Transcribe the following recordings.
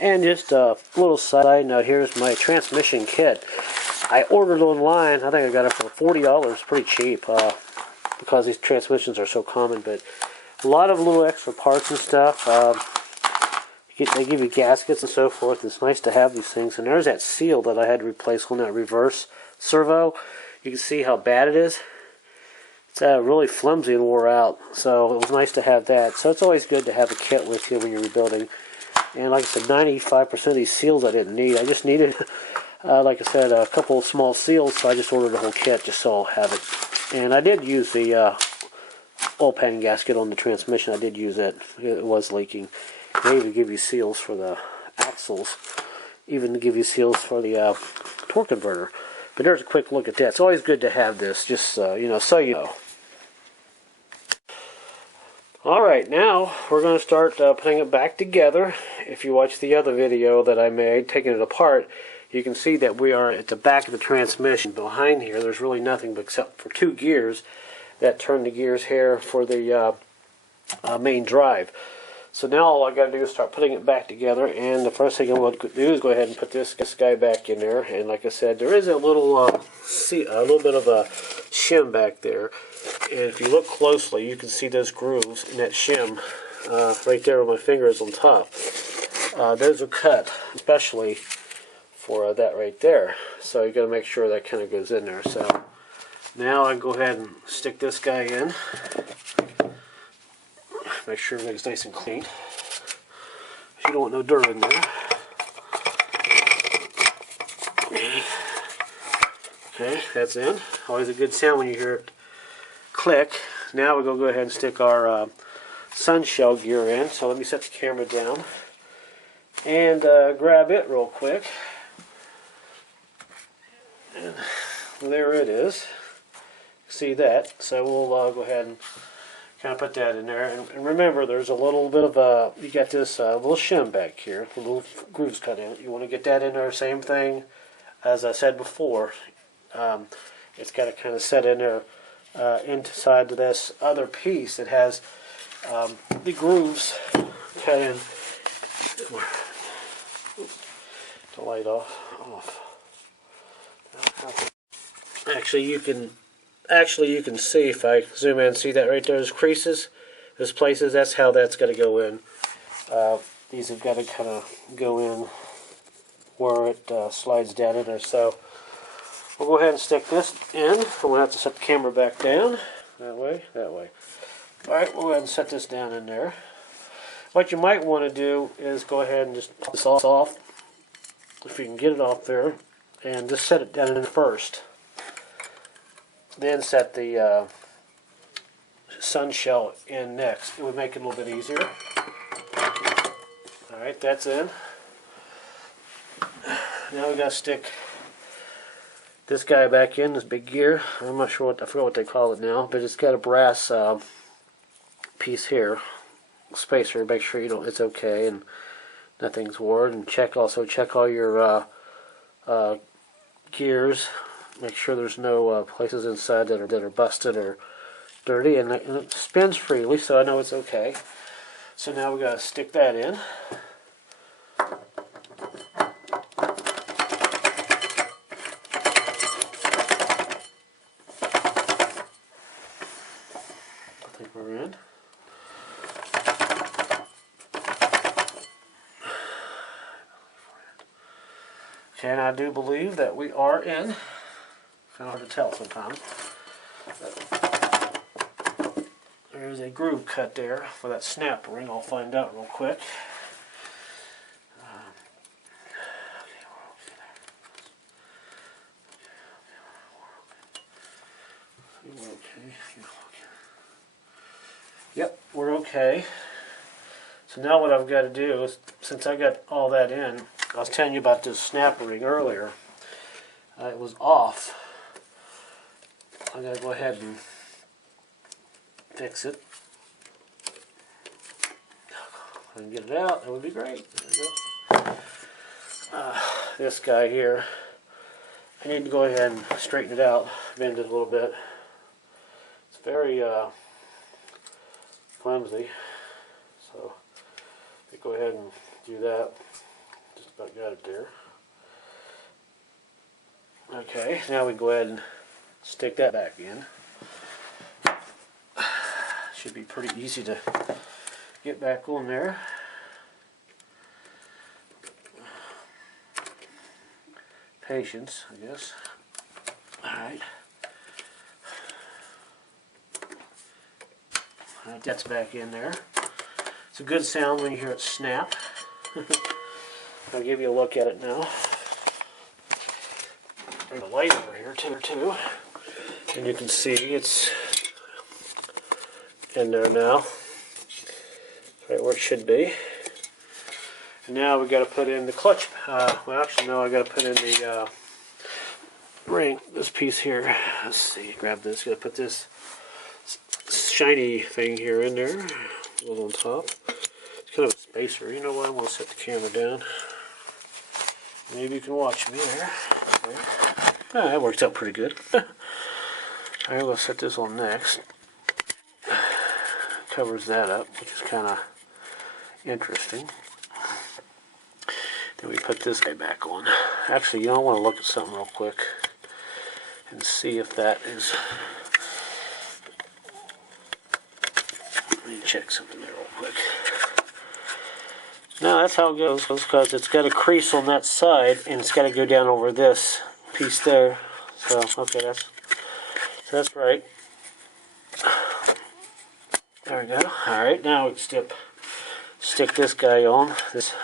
And just a little side note, here's my transmission kit. I ordered online. I think I got it for $40, pretty cheap, because these transmissions are so common. But a lot of little extra parts and stuff. They give you gaskets and so forth. It's nice to have these things. And there's that seal that I had to replace on that reverse servo. You can see how bad it is. It's really flimsy and wore out. So it was nice to have that. So it's always good to have a kit with you when you're rebuilding. And like I said, 95% of these seals I didn't need. I just needed, like I said, a couple of small seals. So I just ordered a whole kit just so I'll have it. And I did use the oil pan gasket on the transmission. I did use it. It was leaking. They even give you seals for the axles. Even give you seals for the torque converter. But there's a quick look at that. It's always good to have this, just so you know. Alright, now we're going to start putting it back together. If you watch the other video that I made, taking it apart, you can see that we are at the back of the transmission. Behind here, there's really nothing except for two gears that turn the gears here for the main drive. So now all I got to do is start putting it back together, and the first thing I'm going to do is go ahead and put this guy back in there. And like I said, there is a little bit of a shim back there, and if you look closely, you can see those grooves in that shim right there where my finger is on top. Those are cut especially for that right there, so you got to make sure that kind of goes in there. So now I go ahead and stick this guy in. Make sure everything's nice and clean. You don't want no dirt in there. Okay, that's in. Always a good sound when you hear it click. Now we're going to go ahead and stick our sun shell gear in. So let me set the camera down and grab it real quick. And there it is. See that? So we'll go ahead and kind of put that in there, and remember, there's a little bit of a, you got this little shim back here, the little grooves cut in. You want to get that in there. Same thing as I said before. It's got to kind of set in there inside this other piece that has the grooves cut in. The light off. Actually, you can see, if I zoom in, see that right there, those creases, those places, that's how that's got to go in. These have got to kind of go in where it slides down in there. So we'll go ahead and stick this in. We'll have to set the camera back down. That way. Alright, we'll go ahead and set this down in there. What you might want to do is go ahead and just pop this off, if you can get it off there, and just set it down in first. Then set the sun shell in next. It would make it a little bit easier. Alright, that's in. Now we got to stick this guy back in, this big gear. I'm not sure I forgot what they call it now, but it's got a brass piece here, spacer. Make sure it's okay and nothing's worn. And check all your gears. Make sure there's no places inside that are busted or dirty, and it spins freely, so I know it's okay. So now we got to stick that in. I think we're in. Okay, and I do believe that we are in. Kind of hard to tell sometimes. There's a groove cut there for that snap ring. I'll find out real quick. We're okay. Yep, we're okay. So now what I've got to do is, since I got all that in, I was telling you about this snap ring earlier. It was off. I'm going to go ahead and fix it. If I can get it out, that would be great. There we go. This guy here, I need to go ahead and straighten it out, bend it a little bit. It's very flimsy, so go ahead and do that. About got it there. Okay, now we go ahead and stick that back in. Should be pretty easy to get back on there. Patience, I guess. Alright. That's back in there. It's a good sound when you hear it snap. I'll give you a look at it now. Bring the light over here too. And you can see it's in there now. Right where it should be. And now we got to put in the clutch. Well, actually, no, I got to put in the ring. This piece here. Let's see. Grab this. Got to put this shiny thing here in there. A little on top. It's kind of a spacer. You know what? I'm going to set the camera down. Maybe you can watch me there. Okay. That worked out pretty good. Alright, we'll set this on next. Covers that up, which is kind of interesting. Then we put this guy back on. Actually, you know, I want to look at something real quick and see if that is... Let me check something there real quick. No, that's how it goes, because it's got a crease on that side, and it's got to go down over this piece there. So, okay, that's right. There we go. Alright, now we can stick this guy on, this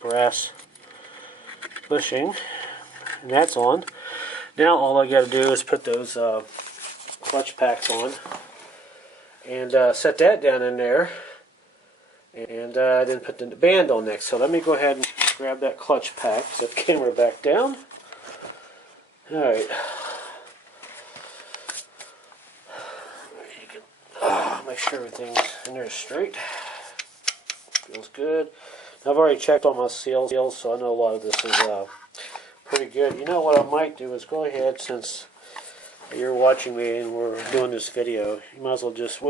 brass bushing, and that's on. Now all I got to do is put those clutch packs on and set that down in there, and then put the band on next. So let me go ahead and grab that clutch pack, set the camera back down. Alright. Make sure everything's in there straight. Feels good. Now, I've already checked all my seals, so I know a lot of this is pretty good. You know what I might do is go ahead, since you're watching me and we're doing this video, we might as well just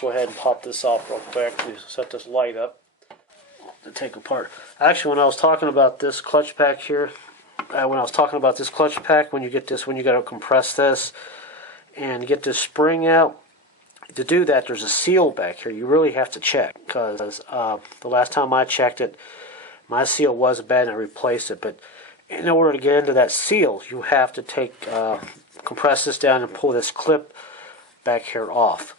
go ahead and pop this off real quick and set this light up to take apart. Actually, when I was talking about this clutch pack here, when you get this, when you got to compress this and get this spring out, to do that, there's a seal back here you really have to check, because the last time I checked it, my seal was bad and I replaced it. But in order to get into that seal, you have to compress this down and pull this clip back here off.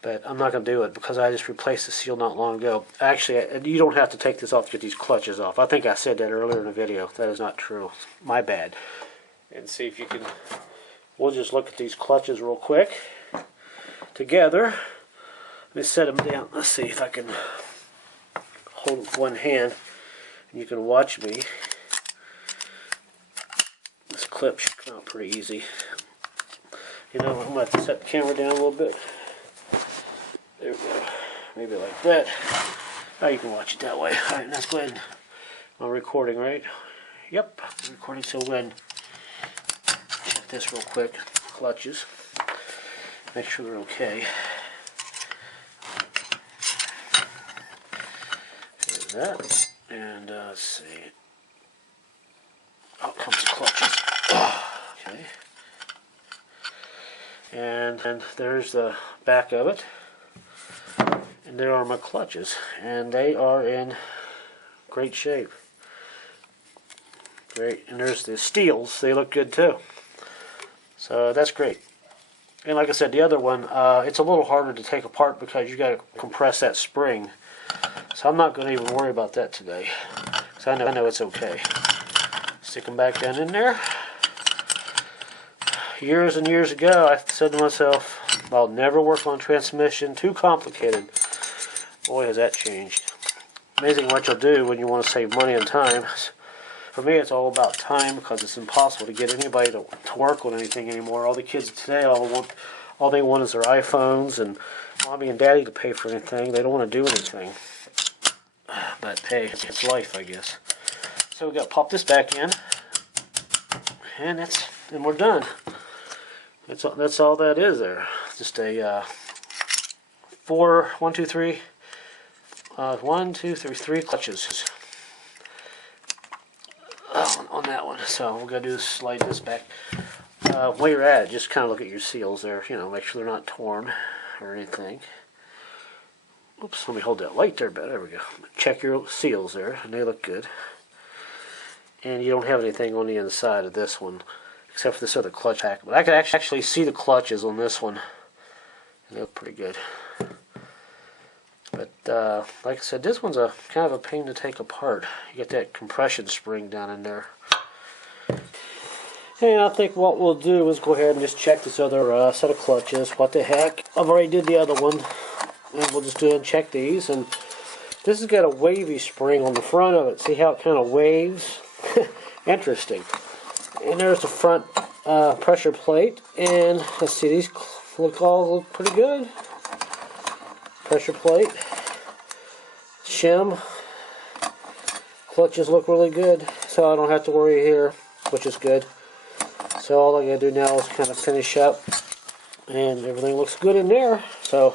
But I'm not going to do it because I just replaced the seal not long ago. Actually, you don't have to take this off to get these clutches off. I think I said that earlier in the video. That is not true. My bad. And see if you can... We'll just look at these clutches real quick together. Let me set them down. Let's see if I can hold with one hand and you can watch me. This clip should come out pretty easy. You know, I'm going to have to set the camera down a little bit. There we go. Maybe like that. Oh, you can watch it that way. Alright, let's go ahead. I'm recording, right? Yep, I'm recording. So we'll go ahead and check this real quick. Clutches. Make sure they're okay. There's that. And let's see. Out comes the clutches. Okay. And there's the back of it. And there are my clutches. And they are in great shape. Great. And there's the steels. They look good too. So that's great. And like I said, the other one, it's a little harder to take apart because you got to compress that spring. So I'm not going to even worry about that today, because I know it's okay. Stick them back down in there. Years and years ago, I said to myself, I'll never work on transmission, too complicated. Boy, has that changed. Amazing what you'll do when you want to save money and time. For me, it's all about time, because it's impossible to get anybody to work on anything anymore. All the kids today, all they want is their iPhones and mommy and daddy to pay for anything. They don't want to do anything. But hey, it's life, I guess. So we got to pop this back in, and we're done. That's all that is there. Just a 3 clutches. that one. So we're going to do is slide this back. While you're at it, just kind of look at your seals there. You know, make sure they're not torn or anything. Oops, let me hold that light there, but there we go. Check your seals there, and they look good. And you don't have anything on the inside of this one, except for this other clutch pack. But I can actually see the clutches on this one. They look pretty good. But like I said, this one's a kind of a pain to take apart. You get that compression spring down in there. And I think what we'll do is go ahead and just check this other set of clutches. What the heck? I've already did the other one. And we'll just do it and check these. And this has got a wavy spring on the front of it. See how it kind of waves? Interesting. And there's the front pressure plate. And let's see, these look pretty good. Pressure plate. Shim. Clutches look really good. So I don't have to worry here, which is good. So all I gotta do now is kind of finish up, and everything looks good in there. So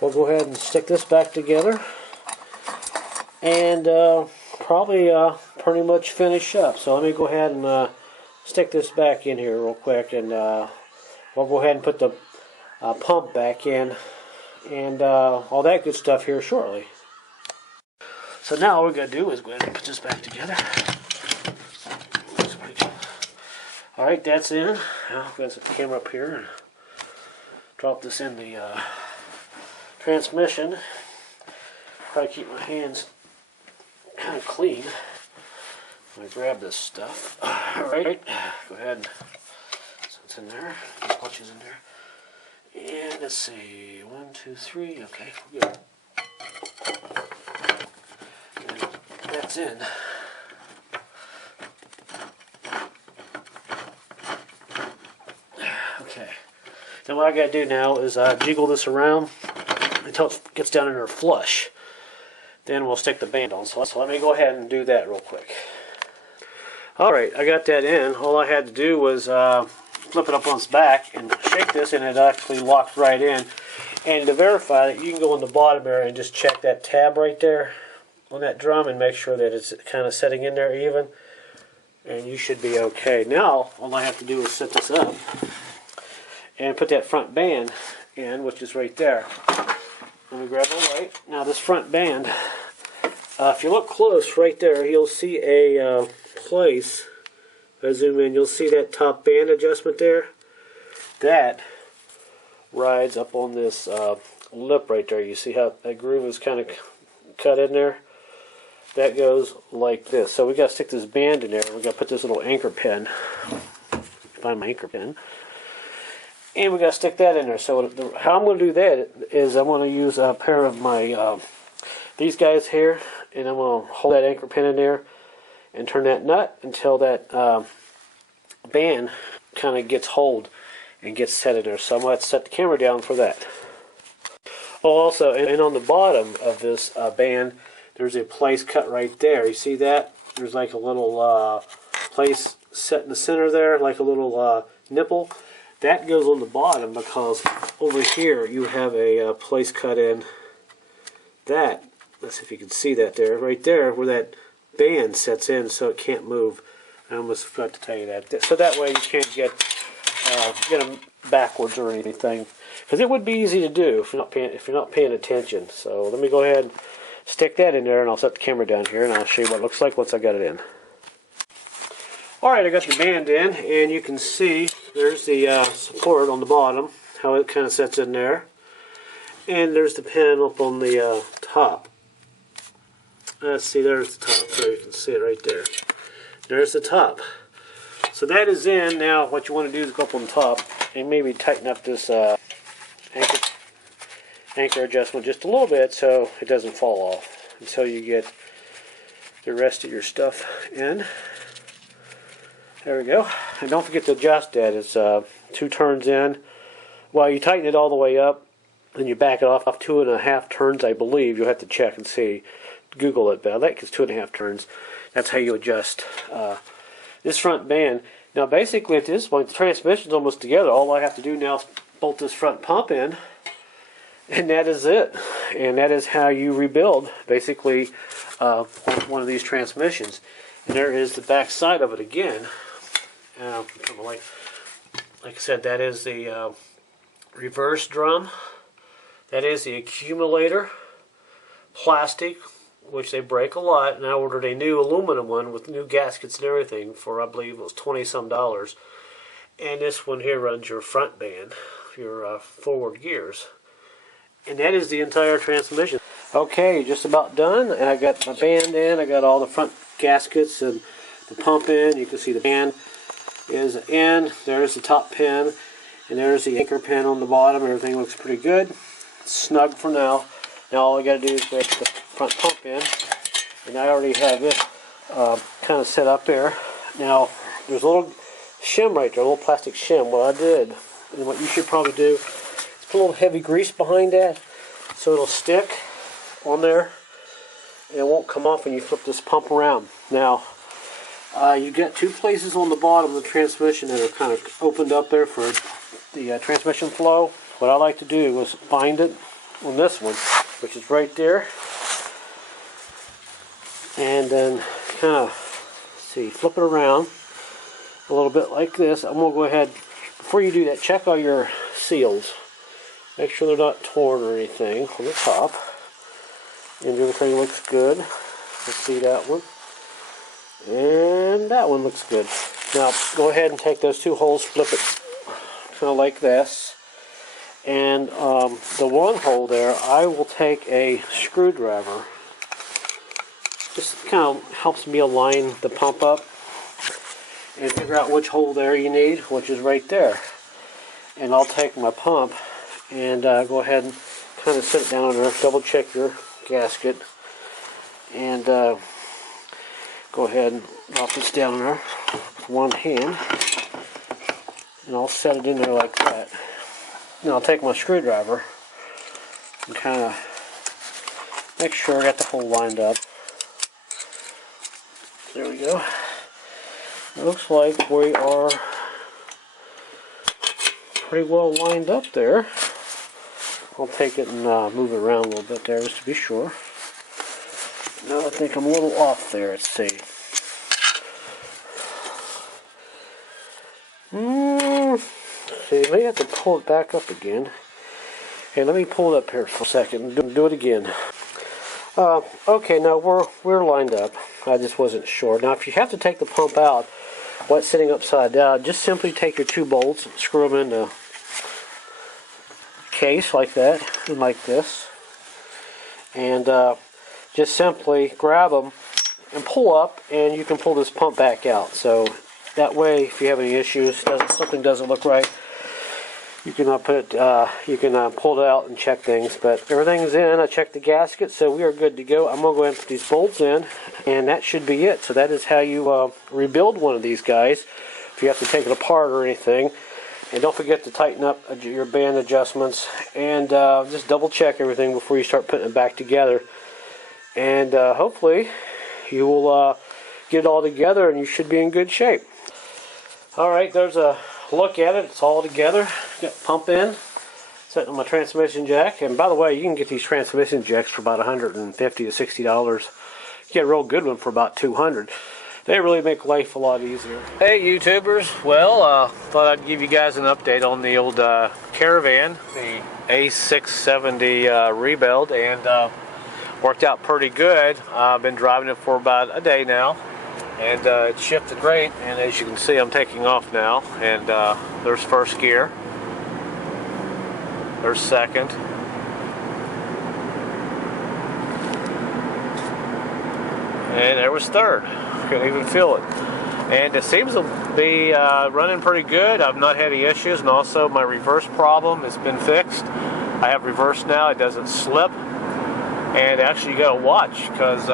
we'll go ahead and stick this back together, and probably pretty much finish up. So let me go ahead and stick this back in here real quick, and we'll go ahead and put the pump back in, and all that good stuff here shortly. So now all we're gonna do is go ahead and put this back together. Alright, that's in. Now I'm going to set the camera up here and drop this in the transmission. Probably keep my hands kind of clean when I grab this stuff. Alright, go ahead and so it's in there. The clutch is in there. And let's see, 1, 2, 3. Okay, we're good. And that's in. Okay, then what I got to do now is jiggle this around until it gets down in there flush. Then we'll stick the band on. So let me go ahead and do that real quick. Alright, I got that in. All I had to do was flip it up on its back and shake this, and it actually locked right in. And to verify that, you can go in the bottom area and just check that tab right there on that drum and make sure that it's kind of setting in there even. And you should be okay. Now, all I have to do is set this up and put that front band in, which is right there. Let me grab the light. Now this front band, if you look close right there, you'll see a place. If I zoom in, you'll see that top band adjustment there. That rides up on this lip right there. You see how that groove is kind of cut in there? That goes like this. So we got to stick this band in there. We got to put this little anchor pin. Find my anchor pin. And we got to stick that in there. So how I'm going to do that is I'm going to use a pair of my these guys here, and I'm going to hold that anchor pin in there and turn that nut until that band kind of gets hold and gets set in there. So I'm going to set the camera down for that. Oh, also, and on the bottom of this band, there's a place cut right there. You see that? There's like a little place set in the center there, like a little nipple. That goes on the bottom because over here you have a place cut in that. Let's see if you can see that there. Right there where that band sets in so it can't move. I almost forgot to tell you that. So that way you can't get them backwards or anything. Because it would be easy to do if you're not paying attention. So let me go ahead and stick that in there, and I'll set the camera down here and I'll show you what it looks like once I got it in. Alright, I got the band in, and you can see there's the support on the bottom, how it kind of sets in there. And there's the pin up on the top. Let's see, there's the top, so you can see it right there. There's the top. So that is in. Now what you want to do is go up on top and maybe tighten up this anchor adjustment just a little bit so it doesn't fall off until you get the rest of your stuff in. There we go. And don't forget to adjust that. It's 2 turns in. Well, you tighten it all the way up, then you back it off 2.5 turns, I believe. You'll have to check and see. Google it, but I think it's 2.5 turns. That's how you adjust this front band. Now, basically, at this point, the transmission's almost together. All I have to do now is bolt this front pump in, and that is it. And that is how you rebuild, basically, one of these transmissions. And there is the back side of it again. Like I said, that is the reverse drum. That is the accumulator, plastic, which they break a lot. And I ordered a new aluminum one with new gaskets and everything for, I believe it was $20-some. And this one here runs your front band, your forward gears. And that is the entire transmission. Okay, just about done. And I got my band in. I got all the front gaskets and the pump in. You can see the band is in. There's the top pin. And there's the anchor pin on the bottom. Everything looks pretty good. It's snug for now. Now all I got to do is get the front pump in. And I already have this kind of set up there. Now, there's a little shim right there, a little plastic shim. What I did, and what you should probably do, is put a little heavy grease behind that so it'll stick on there and it won't come off when you flip this pump around. Now, you get two places on the bottom of the transmission that are kind of opened up there for the transmission flow. What I like to do is bind it on this one, which is right there, and then kind of, flip it around a little bit like this. I'm going to go ahead, before you do that, check all your seals. Make sure they're not torn or anything on the top. And everything looks good. Let's see that one. And that one looks good. Now, go ahead and take those two holes, flip it kind of like this. And the one hole there, I will take a screwdriver. Just kind of helps me align the pump up and figure out which hole there you need, which is right there. And I'll take my pump and go ahead and kind of sit it down there, double check your gasket, and go ahead and drop this down there with one hand, and I'll set it in there like that. Then I'll take my screwdriver and kind of make sure I got the hole lined up. There we go. It looks like we are pretty well lined up there. I'll take it and move it around a little bit there just to be sure. Now I think I'm a little off there. Let's see. See, maybe I have to pull it back up again. Okay, let me pull it up here for a second and do it again. Okay, now we're lined up. I just wasn't sure. Now, if you have to take the pump out while it's sitting upside down, just simply take your two bolts and screw them in the case like that and like this, and just simply grab them and pull up, and you can pull this pump back out. So that way, if you have any issues, something doesn't look right, you can pull it out and check things. But everything's in. I checked the gasket, so we are good to go. I'm gonna go ahead and put these bolts in, and that should be it. So that is how you rebuild one of these guys if you have to take it apart or anything. And don't forget to tighten up your band adjustments, and just double check everything before you start putting it back together. And hopefully you will get it all together and you should be in good shape. Alright, there's a look at it. It's all together. Got the pump in, setting on my transmission jack. And by the way, you can get these transmission jacks for about $150 to $60. You get a real good one for about $200. They really make life a lot easier. Hey YouTubers, well, thought I'd give you guys an update on the old Caravan, the A670 rebuild, and worked out pretty good. I've been driving it for about a day now, and it shifted great. And as you can see, I'm taking off now, and there's first gear, there's second, and there was third. Couldn't even feel it. And it seems to be running pretty good. I've not had any issues, and also my reverse problem has been fixed. I have reverse now. It doesn't slip. And actually, you got to watch, because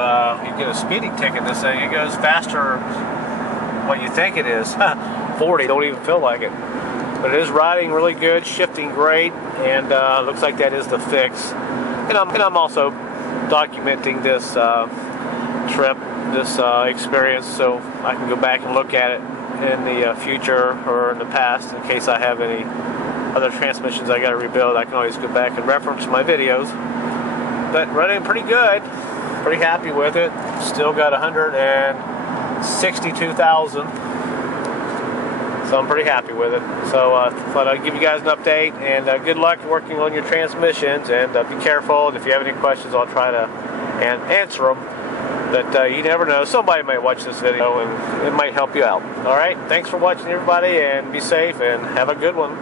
you get a speeding ticket. This thing, it goes faster than what you think it is. 40, don't even feel like it. But it is riding really good, shifting great, and looks like that is the fix. And I'm also documenting this trip, this experience, so I can go back and look at it in the future or in the past in case I have any other transmissions I got to rebuild. I can always go back and reference my videos. But running pretty good, pretty happy with it. Still got 162,000. So I'm pretty happy with it. So thought I'd give you guys an update, and good luck working on your transmissions, and be careful. And if you have any questions, I'll try to answer them. But you never know. Somebody might watch this video, and it might help you out. All right? Thanks for watching, everybody, and be safe, and have a good one.